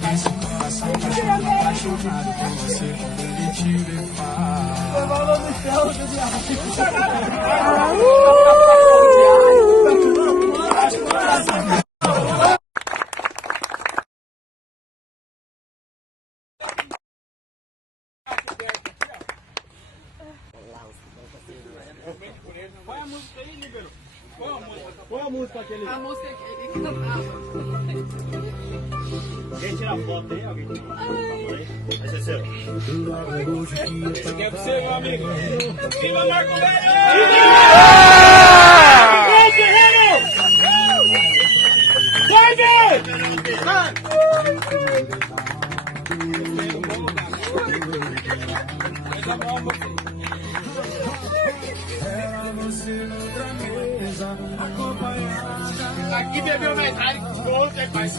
Coração apaixonado por você, quando ele te vê Qual é a música aí, Líbero? Qual a música aquele? A música que cantava. Alguém tira foto aí? Alguém tira foto aí? Esse é seu. Esse aqui é pra você, meu amigo. Viva Marco Velho! Vai, Guerreiro! Vai, Aqui bebeu mais raro que o outro é mais.